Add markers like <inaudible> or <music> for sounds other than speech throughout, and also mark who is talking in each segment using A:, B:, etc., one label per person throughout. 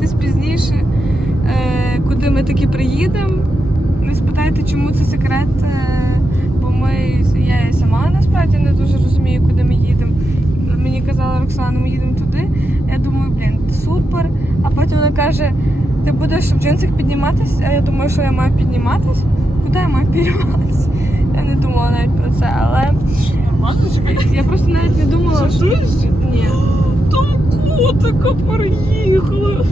A: дізнаєтесь пізніше, е, куди ми таки приїдемо. Не спитайте, чому це секрет, е, бо ми, я і сама насправді не дуже розумію, куди ми їдемо. Мені казала Роксана, ми їдемо туди. Я думаю, блін, супер. А потім вона каже, ти будеш в джинсах підніматись, а я думаю, що я маю підніматись. Куди я маю підніматись? Я не думала навіть про це, але
B: Нормально чекай.
A: я просто навіть не думала, що. Ні.
B: Там котика переїхали.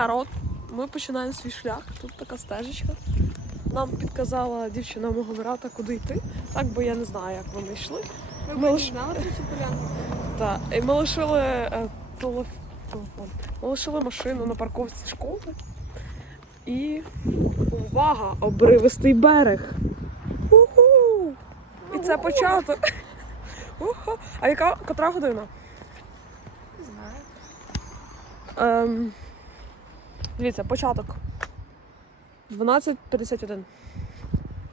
B: Народ, ми починаємо свій шлях. Тут така стежечка. Нам підказала дівчина мого брата, куди йти. Так, бо я не знаю, як вони йшли. Ми лиш-
A: знали про цю полянку?
B: Так, і ми лишили е, телефон. Ми лишили машину на парковці школи. І увага! Обривистий берег. Уху! І це початок. Уху! А яка котра година?
A: Не знаю.
B: Ем, дивіться, початок. 12.51.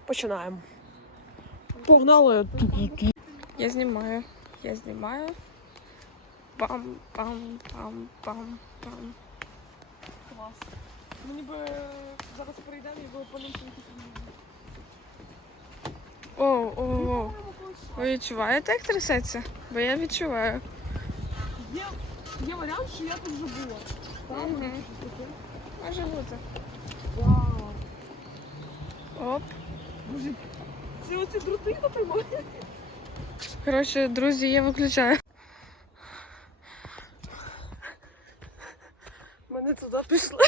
B: Починаємо. Погнали.
A: Я знімаю. Я знімаю. Пам, пам, пам, пам, пам.
B: Клас. Ми ніби зараз прийдемо і полінчинки
A: О, о, о. Ви відчуваєте, як трясеться? Бо я відчуваю.
B: Є, є варіант, що я тут вже була. Там
A: Мгм. Може бути.
B: Вау.
A: Оп.
B: Боже, це оці дроти.
A: Коротше, друзі, я виключаю.
B: Ми не туди пішли.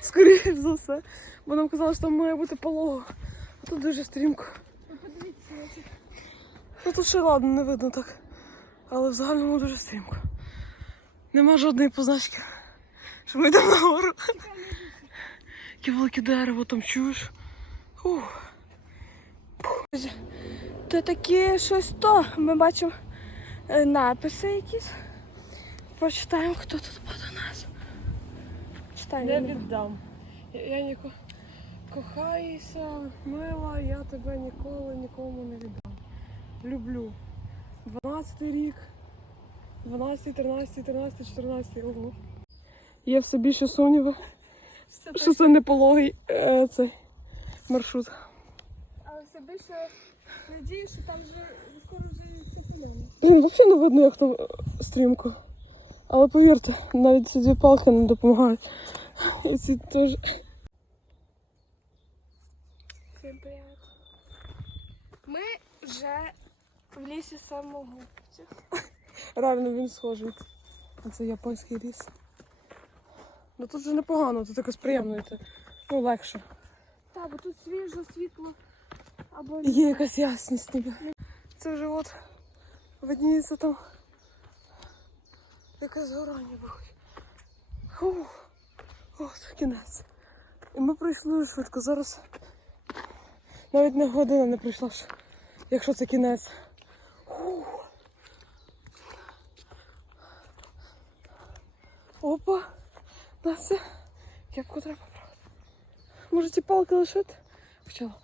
B: Скоріше за все. Бо нам казали, що там має бути полого. А тут дуже стрімко. Ну тут ще ладно, не видно так. Але в загальному дуже стрімко. Нема жодної позначки. Що ми йдемо нагору. Яке велике дерево там чуєш. Ух.
A: Це таке щось то. Ми бачимо е, написи якісь. Прочитаємо, хто тут буде нас. Читай.
B: Не віддам. Я, я ніко... Кохайся, мила, я тебе ніколи нікому не віддам. Люблю. 12 рік. 12, 13, 13, 14. Ого. Є все більше сумнівів,
A: Все
B: що це не пологий е, цей маршрут.
A: Але все більше надію, що там вже скоро вже це поляна.
B: Взагалі не видно, як там е, стрімко. Але повірте, навіть ці дві палки не допомагають. І ці теж.
A: Ми вже в лісі самогубців.
B: Реально він схожий. Це японський ліс. Ну тут вже непогано, тут якось приємно йти. Ну, легше.
A: Так, бо тут свіжо, світло. Або
B: Є якась ясність ніби. Це вже от видніється там. Якась гора ніби. Фух. От, кінець. І ми пройшли швидко. Зараз навіть не година не прийшла, ж, якщо це кінець. Фух. Опа, Настя, кепку треба брати. Може ці палки лишити? Почала.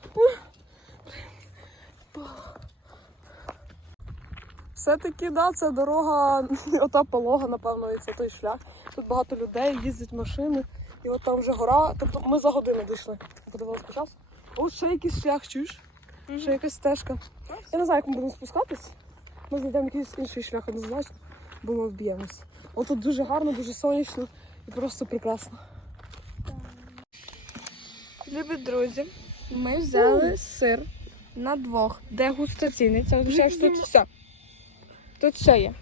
B: Все-таки, да, це дорога, <laughs> ота полога, напевно, і це той шлях. Тут багато людей, їздять машини, і от там вже гора. Тобто ми за годину дійшли. Подивилися по часу. О, ще якийсь шлях, чуєш? Ще якась стежка. Я не знаю, як ми будемо спускатись. Ми знайдемо якийсь інший шлях однозначно, бо ми вб'ємось. От тут дуже гарно, дуже сонячно і просто прекрасно.
A: Любі друзі, ми взяли сир на двох. Дегустаційний. Це означає, що тут все. Тут все є.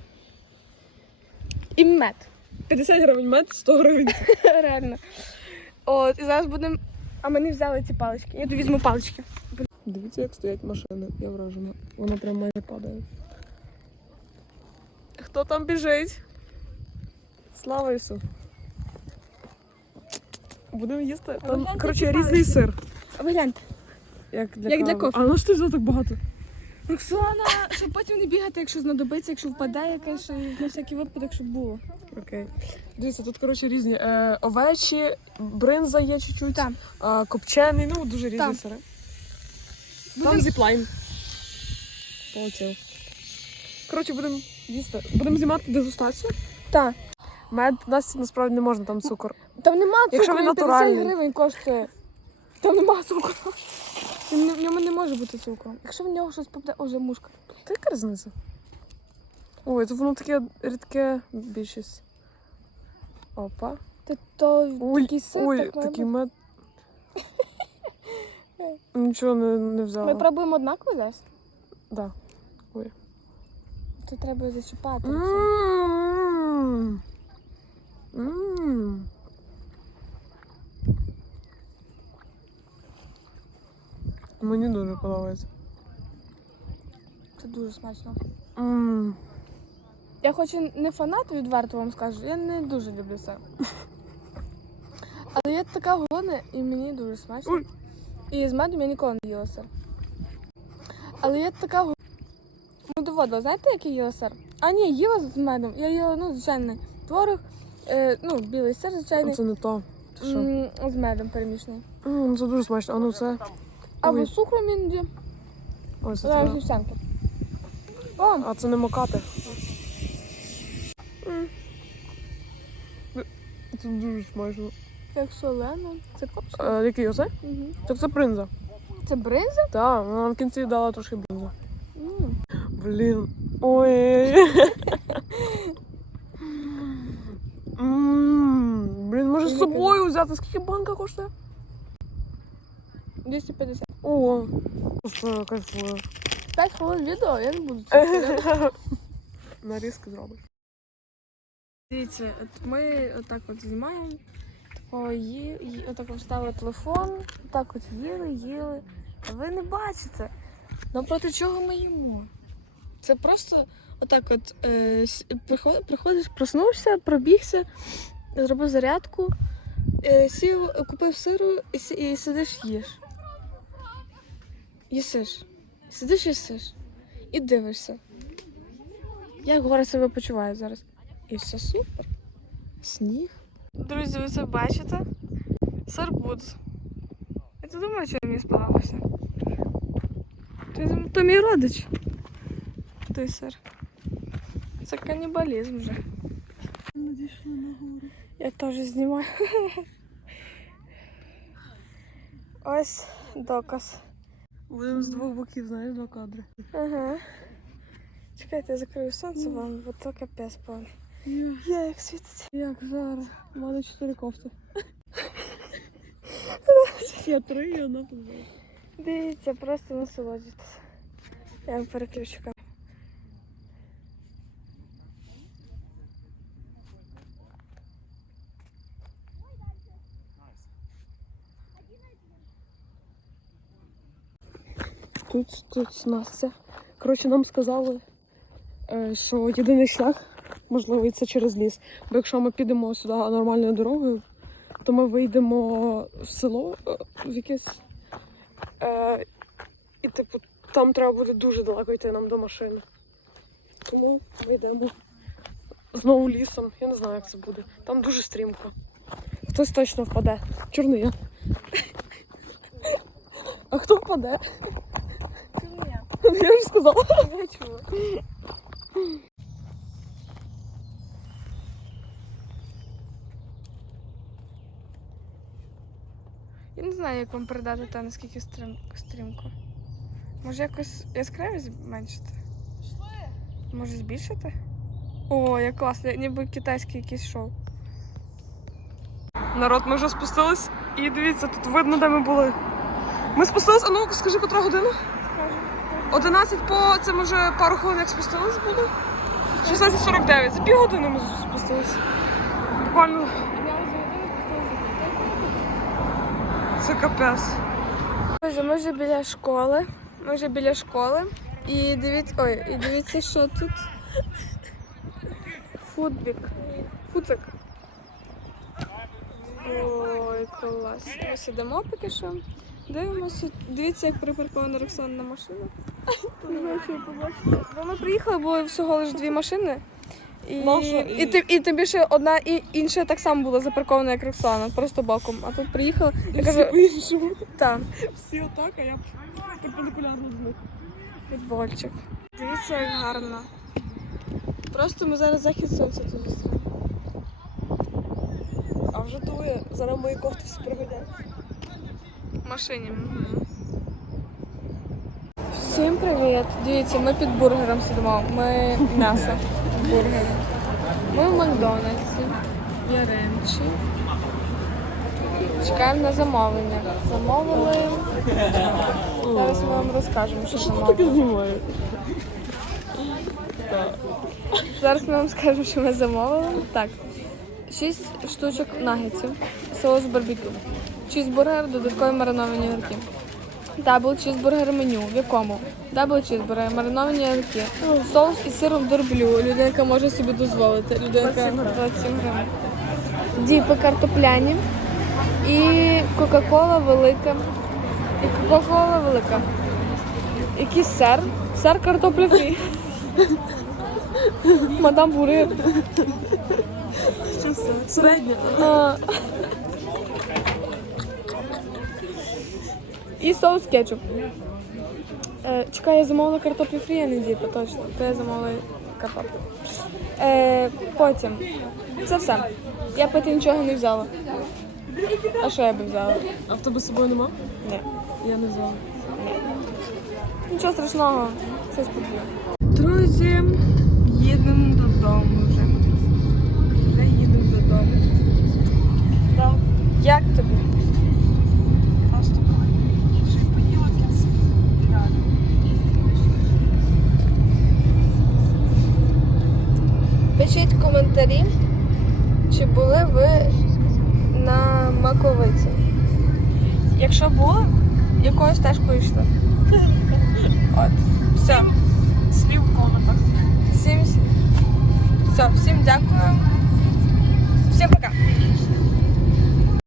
A: І мед.
B: 50 гривень мед, 100 гривень. <laughs>
A: Реально. От, і зараз будемо. А ми не взяли ці палички. Я тут візьму палички.
B: Дивіться, як стоять машини. Я вражена. Вона прям майже падає. Хто там біжить? Слава Ісу. Будемо їсти. Там,
A: гляньте,
B: коротше,
A: які
B: різний
A: палички.
B: сир.
A: А ви гляньте.
B: Як для,
A: Як для
B: кави.
A: кофе.
B: А ну що ти взяв так багато?
A: Роксолана, щоб потім не бігати, якщо знадобиться, якщо впаде якесь, що на всякий випадок, щоб було.
B: Окей. Дивіться, тут, коротше, різні е, овечі, бринза є чуть-чуть,
A: Так.
B: е, копчений, ну дуже різні
A: Так.
B: сири. Там
A: Будем-
B: зіплайн. Полетів. Коротше, будемо їсти. Будемо знімати дегустацію.
A: Так.
B: Мед Насті насправді не можна, там цукор.
A: Там нема цукру,
B: Якщо він
A: він 50
B: натуральний.
A: гривень коштує. Там нема цукру. В ньому не може бути цукру. Якщо в нього щось попаде, о, мушка.
B: Та яка різниця? Ой, тут воно таке рідке більшість. Опа.
A: То, то
B: Ой,
A: такий сир,
B: ой,
A: так має
B: такий
A: бути.
B: мед. Нічого не, не взяла.
A: Ми пробуємо однаково зараз?
B: Да.
A: То треба зачіпати.
B: М. М. Мені дуже подобається.
A: Це дуже смачно.
B: М.
A: Я хочу не фанат, відверто вам скажу, я не дуже люблю сир. Але я така голодна і мені дуже смачно.
B: Ой.
A: І з медом я ніколи не їла сир. Але я така голодна. Ну, доводила, знаєте, як я їла сир? А ні, їла з медом. Я їла, ну, звичайний творог, е, ну, білий сир, звичайний,
B: Це не то. Ти що?
A: м, з медом перемішаний.
B: М, Це дуже смачно. А ну це.
A: Або цукром іноді,
B: Ой, це
A: зараз. О,
B: А це не макати. М. Це дуже смачно.
A: як солено. Це копчено.
B: Е, який оце?
A: Угу.
B: Так це бринза.
A: Це бринза?
B: Так, вона в кінці дала трошки бринза.
A: М.
B: Блін. Ой. <laughs> Блін, може з собою взяти? Скільки банка коштує?
A: 250.
B: О, просто кайфую.
A: 5 хвилин відео, я не буду це. <laughs>
B: Нарізки зробиш.
A: Дивіться, от ми отак от знімаємо, тако ї, ї, отак от телефон, отак от їли, їли. А ви не бачите. Ну проти чого ми їмо? Це просто отак от е, приходиш, проснувся, пробігся, зробив зарядку, е, сів, купив сиру і, і сидиш їш. Їсиш. Сидиш їсиш. І дивишся. Як гора себе почуває зараз. І все супер. Сніг. Друзі, ви це бачите? Сарбуз. Я то думаю, що мені сподобався. То, то мій родич. Той сир. Це канібалізм вже. Я теж знімаю. <laughs> Ось доказ.
B: Будемо з двох боків, знаєш, два кадри.
A: Ага. Чекайте, я закрию сонце вам, бо то капець повний. Я як світить.
B: Як зараз? У мене чотири кофти. <laughs> Я три, і одна.
A: Дивіться, просто насолоджуйтесь. Я вам переключу камеру.
B: Тут, тут Настя. Коротше, нам сказали, е, що єдиний шлях можливий це через ліс. Бо якщо ми підемо сюди нормальною дорогою, то ми вийдемо в село е, в якесь. Е, і, типу, там треба буде дуже далеко йти нам до машини. Тому ми йдемо знову лісом. Я не знаю, як це буде. Там дуже стрімко. Хтось точно впаде. Чорний я. <laughs> А хто впаде? <laughs> Я вже сказала.
A: Я чула. Я не знаю, як вам передати те, наскільки стрім... стрімко. Може якось яскравість зменшити? Може збільшити? О, як класно, ніби китайське якесь шоу.
B: Народ, ми вже спустились і дивіться, тут видно, де ми були. Ми спустились, а ну скажи, котра година?
A: Скажу.
B: 11 по це ми вже пару хвилин як спустились були. 16.49. За півгодини ми спустились. Буквально це капець.
A: Друзі, ми вже біля школи. Ми вже біля школи. І дивіться, ой, і дивіться, що тут. Футбік. Фуцик. Ой, клас. Ми сидимо поки що. Дивимося, дивіться, як припаркована Роксонна машина. Бо ми приїхали, було всього лише дві машини. І,
B: Наша
A: і...
B: і-
A: ти- і тобі ще одна і інша так само була запаркована, як Роксана, просто боком. А тут приїхали, я кажу,
B: по-іншому.
A: так,
B: Всі отак, а я перпендикулярно них.
A: футбольчик. Дивіться, як гарно. Просто ми зараз захід сонця тут зустріли.
B: А вже дує, зараз мої кофти всі пригодять.
A: В машині. Всім привіт! Дивіться, ми під бургером сидимо. Ми м'ясо. Бургери. Ми в Макдональдсі. В Яремчі. Чекаємо на замовлення. Замовили. Зараз ми вам розкажемо, що замовили. Зараз ми вам скажемо, що ми замовили. Так. 6 штучок нагетсів, соус барбекю, чізбургер, додаткові мариновані огірки. Дабл чізбургер меню. В якому? Дабл чізбургер, мариновані огірки. Соус із сиром дорблю. Людина, яка може собі дозволити. Людина,
B: 27 гривень.
A: Діпи картопляні. І Кока-Кола велика. І Кока-Кола велика. Якийсь сер. Сер картопляфрі. <laughs> Мадам бургер.
B: Що все? Середня.
A: І соус кетчуп. Е, чекай, я замовила картоплю фрі, а не діпа, точно. То я замовила картоплю. Е, потім. Це все. Я пити нічого не взяла. А що я би взяла?
B: А в тебе з собою нема?
A: Ні.
B: Я не знаю.
A: Нічого страшного. Все спокійно. Друзі, їдемо додому вже. Вже їдемо додому.
B: Так.
A: Як тобі? коментарі, чи були ви на маковиці. Якщо було, якоюсь теж йшли. <laughs> От. Все.
B: Слів в коментах.
A: Всім. Все, всім дякую. Всім пока.